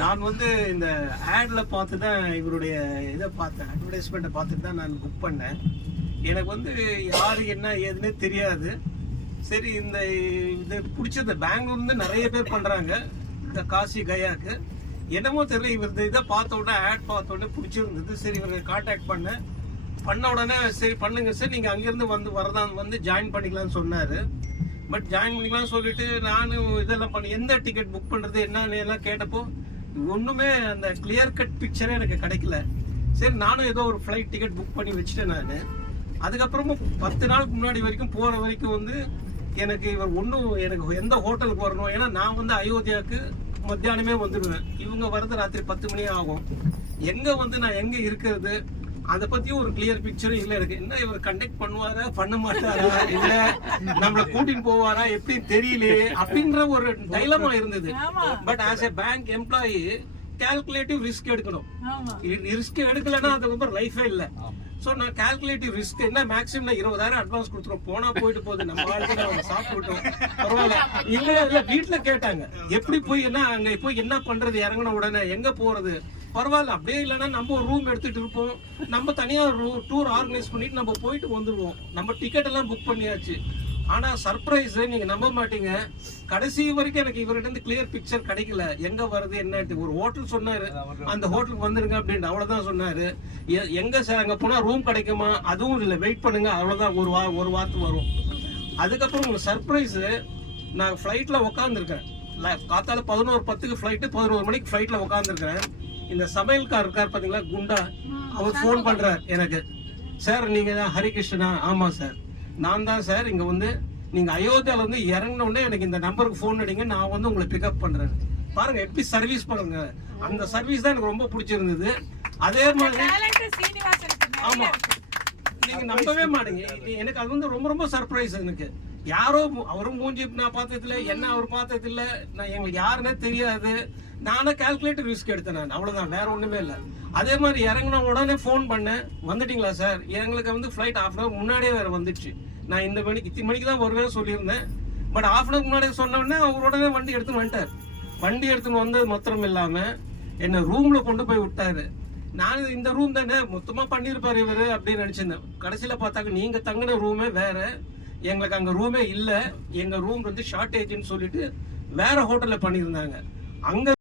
நான் வந்து இந்த ஆட்ல பார்த்து தான் இவருடைய இதை பார்த்தேன், அட்வர்டைஸ்மெண்ட்டை பார்த்துட்டு தான் நான் புக் பண்ணேன். எனக்கு வந்து யாரு என்ன ஏதுன்னே தெரியாது. சரி, இந்த இது பிடிச்சது பெங்களூர்லேருந்து நிறைய பேர் பண்ணுறாங்க இந்த காசி கயாக்கு. என்னமோ தெரியல, இவர் இதை பார்த்த உடனே ஆட் பார்த்த உடனே பிடிச்சிருந்தது. சரி, இவரை கான்டாக்ட் பண்ண உடனே சரி பண்ணுங்க சார், நீங்கள் அங்கேருந்து வந்து ஜாயின் பண்ணிக்கலாம்னு சொன்னார். பட் ஜாயின் பண்ணிக்கலாம்னு சொல்லிட்டு நானும் இதெல்லாம் எந்த டிக்கெட் புக் பண்ணுறது என்னன்னு எல்லாம் கேட்டப்போ ஒன்றுமே அந்த கிளியர் கட் பிக்சரே எனக்கு கிடைக்கல. சரி, நானும் ஏதோ ஒரு ஃப்ளைட் டிக்கெட் புக் பண்ணி வச்சுட்டேன் நான். அதுக்கப்புறமும் 10 நாளுக்கு முன்னாடி வரைக்கும் போகிற வரைக்கும் வந்து எனக்கு எனக்கு எந்த ஹோட்டலுக்கு வரணும், ஏன்னா நான் வந்து அயோத்தியாவுக்கு மத்தியானமே வந்துடுவேன். இவங்க வரது ராத்திரி 10 மணி ஆகும். நான் எங்கே இருக்கிறது அதை பத்தியும் ஒரு கிளியர் பிக்சரும் இல்லை எனக்கு. என்ன இவர் கண்டக்ட் பண்ணுவாரா பண்ண மாட்டாரா, இல்ல நம்மளை கூட்டின்னு போவாரா எப்படின்னு தெரியலையே அப்படின்ற ஒரு டைலமா இருந்தது. But as a bank employee calculative risk எடுக்கணும். ரிஸ்க் எடுக்கலன்னா அதுக்கப்புறம் லைஃபே இல்லை. ஸோ நான் கால்குலேட்டிவ் ரிஸ்க் என்ன மேக்ஸிமம் 20,000 அட்வான்ஸ் கொடுத்துரும், போனா போயிட்டு போகுது, நம்ம வாழ்க்கை அவங்க சாப்பிட்டுட்டோம் பரவாயில்ல. இல்ல வீட்டுல கேட்டாங்க எப்படி போய் அங்க போய் என்ன பண்றது, இறங்கின உடனே எங்க போறது, பரவாயில்ல அப்படியே இல்லைன்னா நம்ம ஒரு ரூம் எடுத்துட்டு இருப்போம், நம்ம தனியா டூர் ஆர்கனைஸ் பண்ணிட்டு நம்ம போயிட்டு வந்துருவோம். நம்ம டிக்கெட் எல்லாம் புக் பண்ணியாச்சு. ஆனா சர்ப்ரைஸ், நீங்க நம்ப மாட்டீங்க, கடைசி வரைக்கும் எனக்கு இவர்கிட்ட இருந்து கிளியர் பிக்சர் கிடைக்கல. எங்க வருது என்ன, ஒரு ஹோட்டல் சொன்னாரு, அந்த ஹோட்டலுக்கு வந்துருங்க அப்படின்னு அவ்வளவுதான் சொன்னாரு. எங்க சார் அங்க போனா ரூம் கிடைக்குமா, அதுவும் இல்லை, வெயிட் பண்ணுங்க அவ்வளவுதான், ஒரு வாரத்துக்கு வரும். அதுக்கப்புறம் உங்களுக்கு சர்ப்ரைஸ், நான் ஃபிளைட்ல உட்காந்துருக்கேன், காத்தால 11:10க்கு ஃபிளைட்டு, 11 மணிக்கு ஃபிளைட்ல உட்காந்துருக்கேன். இந்த சமையல்கார் இருக்கார் பாத்தீங்களா குண்டா, அவர் போன் பண்றார் எனக்கு. சார் நீங்க தான் ஹரிகிருஷ்ணனா? ஆமா சார், நான் தான் சார். இங்க வந்து நீங்க அயோத்தியால வந்து இறங்கின உடனே எனக்கு இந்த நம்பருக்கு போன் அடிங்க, நான் வந்து உங்களை பிக்கப் பண்றேன். பாருங்க எப்படி சர்வீஸ் பண்ணுங்க. அந்த சர்வீஸ் தான் எனக்கு ரொம்ப பிடிச்சிருந்தது. அதே மாதிரி ஆமா, நீங்க நம்பவே மாட்டீங்க, எனக்கு அது வந்து ரொம்ப ரொம்ப சர்ப்ரைஸ். எனக்கு யாரோ அவரும் மூஞ்சி நான் பார்த்தது இல்லை, என்ன அவர் பார்த்தது இல்லை, நான் எங்களுக்கு யாருன்னே தெரியாது. நானே கால்குலேட்டர் ரிஸ்க் எடுத்தேன் நான், அவ்வளவுதான், வேற ஒண்ணுமே இல்லை. அதே மாதிரி இறங்கின உடனே ஃபோன் பண்ணேன், வந்துட்டீங்களா சார், எங்களுக்கு வந்து ஃபிளைட் ½ hour முன்னாடியே வேற வந்துடுச்சு. நான் இந்த மணிக்கு தான் வருவேன் சொல்லியிருந்தேன். பட் ½ hour முன்னாடியே சொன்ன உடனே அவர் உடனே வண்டி வந்துட்டார். வண்டி எடுத்துன்னு வந்து மொத்தம் இல்லாம என்ன ரூம்ல கொண்டு போய் விட்டாரு. நான் இந்த ரூம் தானே மொத்தமா பண்ணிருப்பாரு இவரு அப்படின்னு நினைச்சிருந்தேன். கடைசியில பார்த்தாக்க நீங்க தங்கின ரூமே வேற, எங்களுக்கு அங்க ரூமே இல்ல, எங்க ரூம் வந்து ஷார்டேஜ்னு சொல்லிட்டு வேற ஹோட்டல்ல பண்ணியிருந்தாங்க. அங்க